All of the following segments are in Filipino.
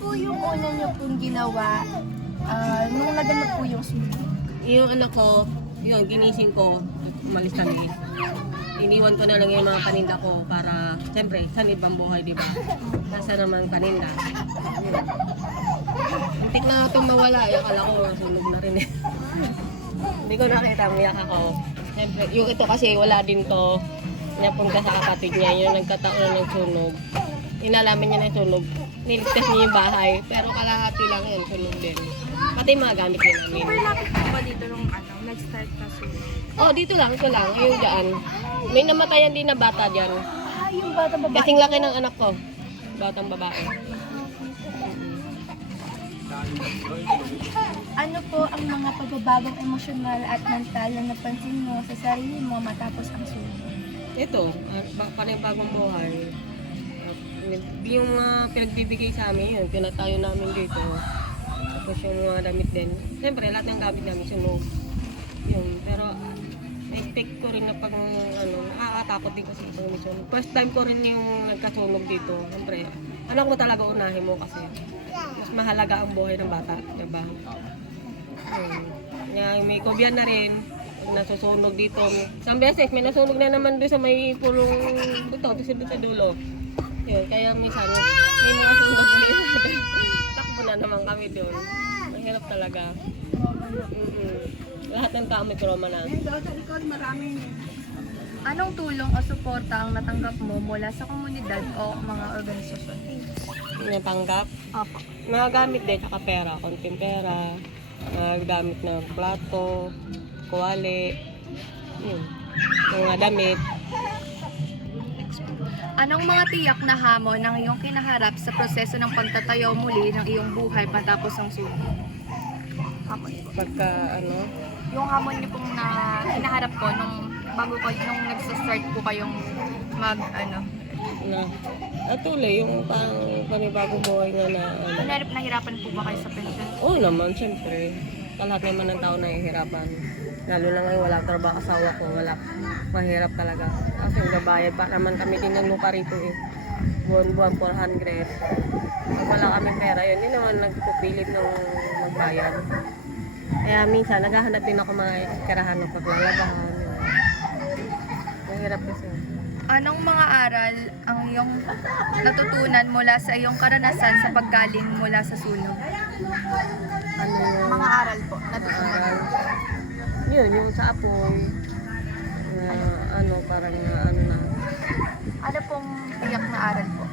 po yung una niyo pong ginawa nung naganap po yung sunog? Yung anak ko, yun, ginising ko, umalis kami. Iniwan ko na lang yung mga paninda ko para, siyempre, saan ibang buhay, di ba? Nasa naman paninda. Yun. Muntik na itong mawala, yung akala ko, sunog na rin eh. Hindi ko nakita, umiyak ako. Siyempre, yung ito kasi wala din to. Napunta sa kapatid niya, yung nagkataon na nagsunog. Inalaman niya na sunog. Niligtas niya yung bahay, pero kalahati lang yun, sunog din. Pati yung mga gamit niya namin. Super lapit po ba dito nung nag-start na sunog? Oh, dito lang, ito lang, ayun dyan. May namatayan din na bata dyan. Yung bata babae. Kasing laki ng anak ko. Batang babae. Ano po ang mga pagbabagong emosyonal at mental na napansin mo sa sarili mo matapos ang sunog? Ito, panibagong buhay. Yung pinagbibigay sa amin yun, pinatayo namin dito. Tapos yung mga damit din. Siyempre, lahat ng gamit namin sunog. Yun, pero na-expect ko rin na pag nakakatakot din kasi itong sunog. First time ko rin yung nagkasunog dito. Siyempre, anak mo talaga unahin mo kasi mas mahalaga ang buhay ng bata, diba? May kubyan na rin. Pag nasusunog dito. Isang beses, may nasunog na naman doon sa may pulong dito sa dulo. Yun, kaya minsan, may mga sunog din. Takbo na naman kami doon. Mahirap talaga. Lahat ng tao may trauma na. Anong tulong o suporta ang natanggap mo mula sa komunidad o mga organisasyon? Natanggap. Opo. Mga gamit din, saka pera. Konting pera. Mga gamit ng plato, kuwali. Yun. Mga damit. Anong mga tiyak na hamon ang iyong kinaharap sa proseso ng pagtatayo muli ng iyong buhay patapos ang sunog? Hamon po. Pagka Yung hamon niyo pong na hinaharap ko nung nung nagsa-start po kayong tuloy, yung panibagong buhay nga na nahirapan po ba kayo sa pension? Oo naman, siyempre. Lahat naman ng tao nahihirapan. Lalo na ngayon, wala trabaho, asawa ko, wala. Mahirap talaga. Kasi gabayad pa naman kami din ng lupa rito eh. Buwan-buwan 400. Pag wala kami pera, yun, hindi naman nagpupilit ng magbayad. Kaya minsan, naghahanap din ako mga karahan ng paglalabahan. Mahirap kasi. Anong mga aral ang iyong natutunan mula sa iyong karanasan sa paggaling mula sa sunog? Mga aral po, natutunan. Yun, yung sa apoy. Parang na. Ano pong tiyak na aral po?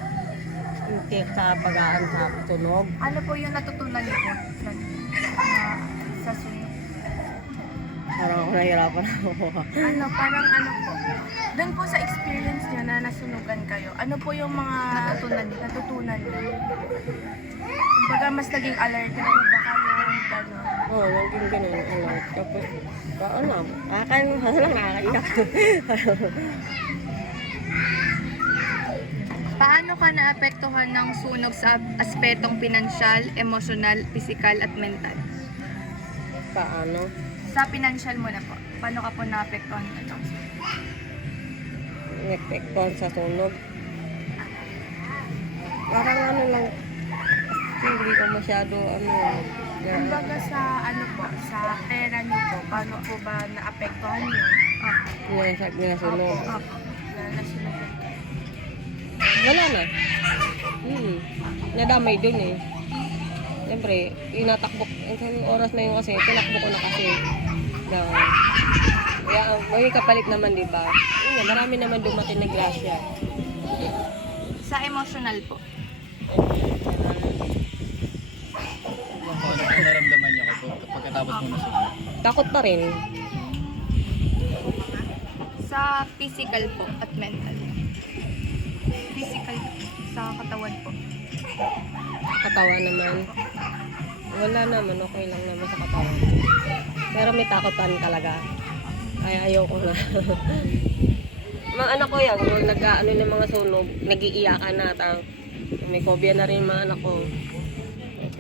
Yung tip sa pag-aan sa tunog. Ano po yung natutunan niyo po sa sunog? Parang ako nahihirapan ako. Parang po? Doon po sa experience niyo na nasunugan kayo, ano po yung mga natutunan niyo? Kumbaga mas naging alert na po ba kayo? Gano'n? Oo, naging ganun. Tapos, lang nakakaiyak. Paano ka naapektuhan ng sunog sa aspetong pinansyal, emosyonal, pisikal at mental? Paano? Sa pinansyal mo na po, paano ka po naapektuhan nito? Nagpektuhan sa sunog. Parang lang, hindi ko masyado Kumbaga sa sa pera niyo po, paano po ba naapektuhan niyo? nasunog. Na nasunugan. Wala na. Nadamay dun eh. Siyempre, inatakbo, isang oras na yun kasi, tinakbo ko na kasi. Kaya may kapalit naman, di ba? Marami naman dumating na grasya. Sa emotional po? Ano po naramdaman niyo pagkatapos mo nasunog? Takot pa rin. Sa physical po at mental? Physical sa katawan po? Katawan naman. Wala naman, okay lang naman sa katawan. Pero may takot pa rin talaga. Ay, ayoko na. Mga anak ko yan, yung ng mga sunog, nag-iiyakan na. May phobia na rin mga anak ko.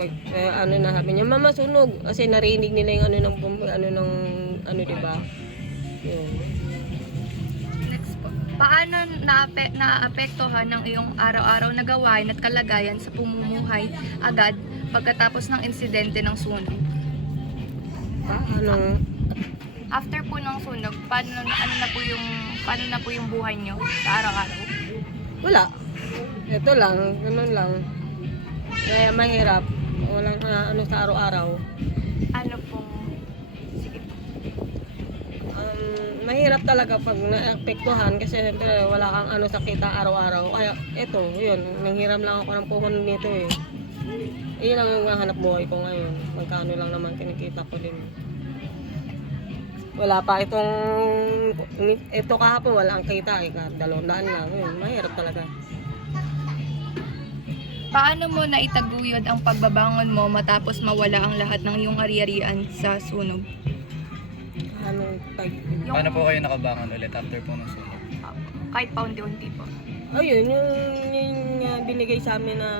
Sabi niya, mama sunog. Kasi narinig nila yung diba? Yun. Next po. Paano naapektuhan ng iyong araw-araw na gawain at kalagayan sa pamumuhay agad pagkatapos ng insidente ng sunog? Paano? After po ng sunog, paano na po yung buhay nyo sa araw-araw? Wala. Ito lang, ganun lang. Kaya mahirap. Walang ano sa araw-araw. Ano pong, sige po. Mahirap talaga pag naapektuhan kasi siyempre wala kang ano sa kita araw-araw. Kaya ito, yun, nanghiram lang ako ng puhunan nito eh. Iyon ang hanap buhay ko ngayon. Magkano lang naman kinikita ko din. Wala pa ito kahapon wala ang kita eh, 200 lang. Yun, mahirap talaga. Paano mo naitaguyod ang pagbabangon mo matapos mawala ang lahat ng iyong ari-arian sa sunog? Ano, Paano po kayo nakabangon ulit after po ng sunog? Kahit paunti-unti po. ayun, yung binigay sa amin na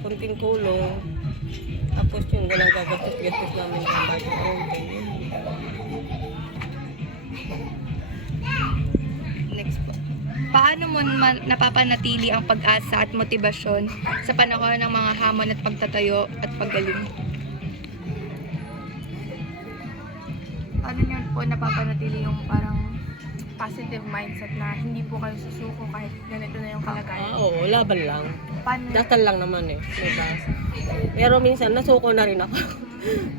konting kulong. Tapos yung walang gagastos-gastos namin ng budget. Okay. Next po. Paano mo napapanatili ang pag-asa at motibasyon sa panahon ng mga hamon at pagtatayo at paggaling? Paano nyo po napapanatili yung parang positive mindset na hindi po kayo susuko kahit ganito na yung kalagayan? Oo, laban lang. Paano? Dasal lang naman eh. Diba? Pero minsan nasuko na rin ako.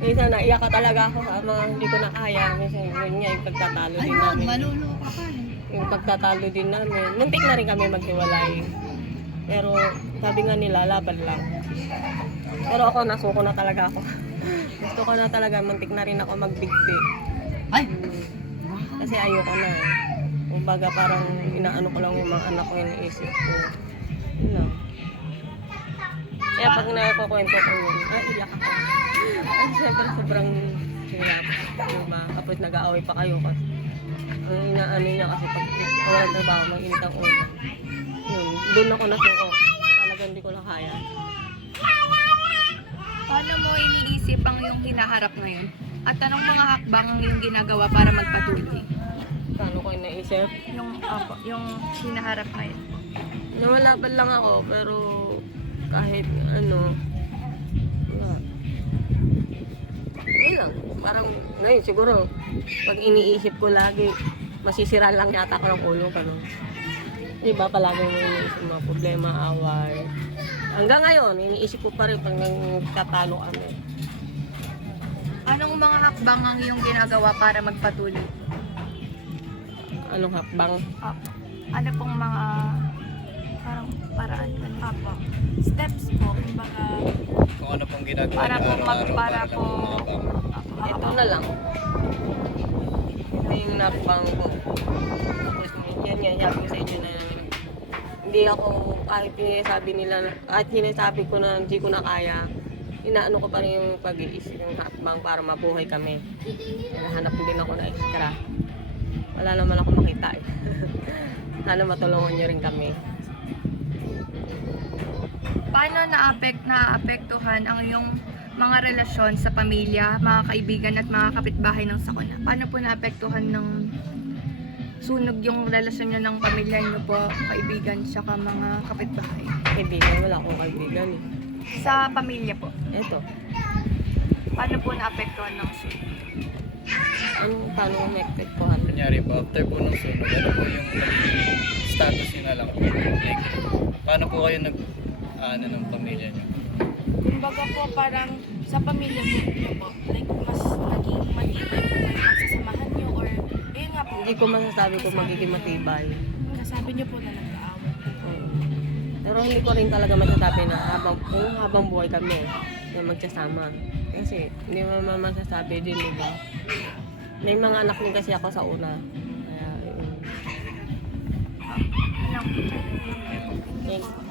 Minsan naiyak ka talaga ako sa mga hindi ko na kaya. Minsan yun nga yung pagtatalo din namin. Maluluka ka. Yung pagtatalo din namin. Muntik na rin kami maghiwalay. Pero sabi nga nila, laban lang. Pero ako nasuko na talaga ako. Gusto ko na talaga, muntik na rin ako magbigti. Ay! Kasi ayoko na. Kumbaga parang inaano ko lang yung mga anak ko yung isip ko. Yun lang. Kaya pag nakakwento ko yun, iyak ako. Kasi siyempre sobrang hirap. Diba? Tapos nag-aaway pa kayo kasi. Ang inaano niya kasi pag walang trabaho, mag-init ang ulo. Yun, doon ako nasuko. Talagang hindi ko na kaya. Paano mo iniisip ang iyong hinaharap ngayon? At anong mga hakbang ang iyong ginagawa para magpatuloy? Paano ko naisip? Yung hinaharap ngayon. Nawalaban lang ako, pero kahit ano, wala. Ayun lang, parang ngayon siguro, pag iniisip ko lagi, masisira lang yata ako ng ulo, ganun. Diba palagi mo iniisip mga problema, away. Hanggang ngayon, iniisip ko pa rin pag nagtatalo kami. Anong mga hakbang ang iyong ginagawa para magpatuloy? Anong hakbang? Apo. Ano pong mga parang paraan? Apo. Steps po. Kumbaga, Kung ano pong ginagawa Para niyo po araw-araw para lang po- makabangon. Ito na lang. Ito yung napang ko. Tapos yan nga, sabi ko sa inyo na hindi ako, kahit sinasabi ko na hindi ko na kaya, inaano ko pa rin yung pag-iisip yung hakbang para mabuhay kami. Nahanap din ako na extra. Wala naman ako makita eh. Sana matulungan niyo rin kami. Paano naapektuhan ang iyong mga relasyon sa pamilya, mga kaibigan at mga kapitbahay ng sakuna? Paano po naapektuhan ng sunog yung relasyon nyo ng pamilya nyo po, kaibigan, saka mga kapitbahay? Kaibigan, wala akong kaibigan eh. Sa pamilya po, Eto, paano po naapektuhan ng sunog? paano na-expectuhan? Kunyari po, after po ng sunog, ano po yung status niyo na lang po? Like, paano po kayo ano ng pamilya niyo? kumbaga po parang sa pamilya niyo po, like mas naging matibay po yung pagsasamahan niyo or yun nga po. Hindi ko masasabi kung magiging matibay. Kasabi niyo po na nag-aaway. Pero hindi ko rin talaga masasabi na habang buhay kami na magsasama. Kasi hindi mo naman masasabi din, diba? May mga anak din kasi ako sa una. Kaya, yun. Yun lang po. Thanks.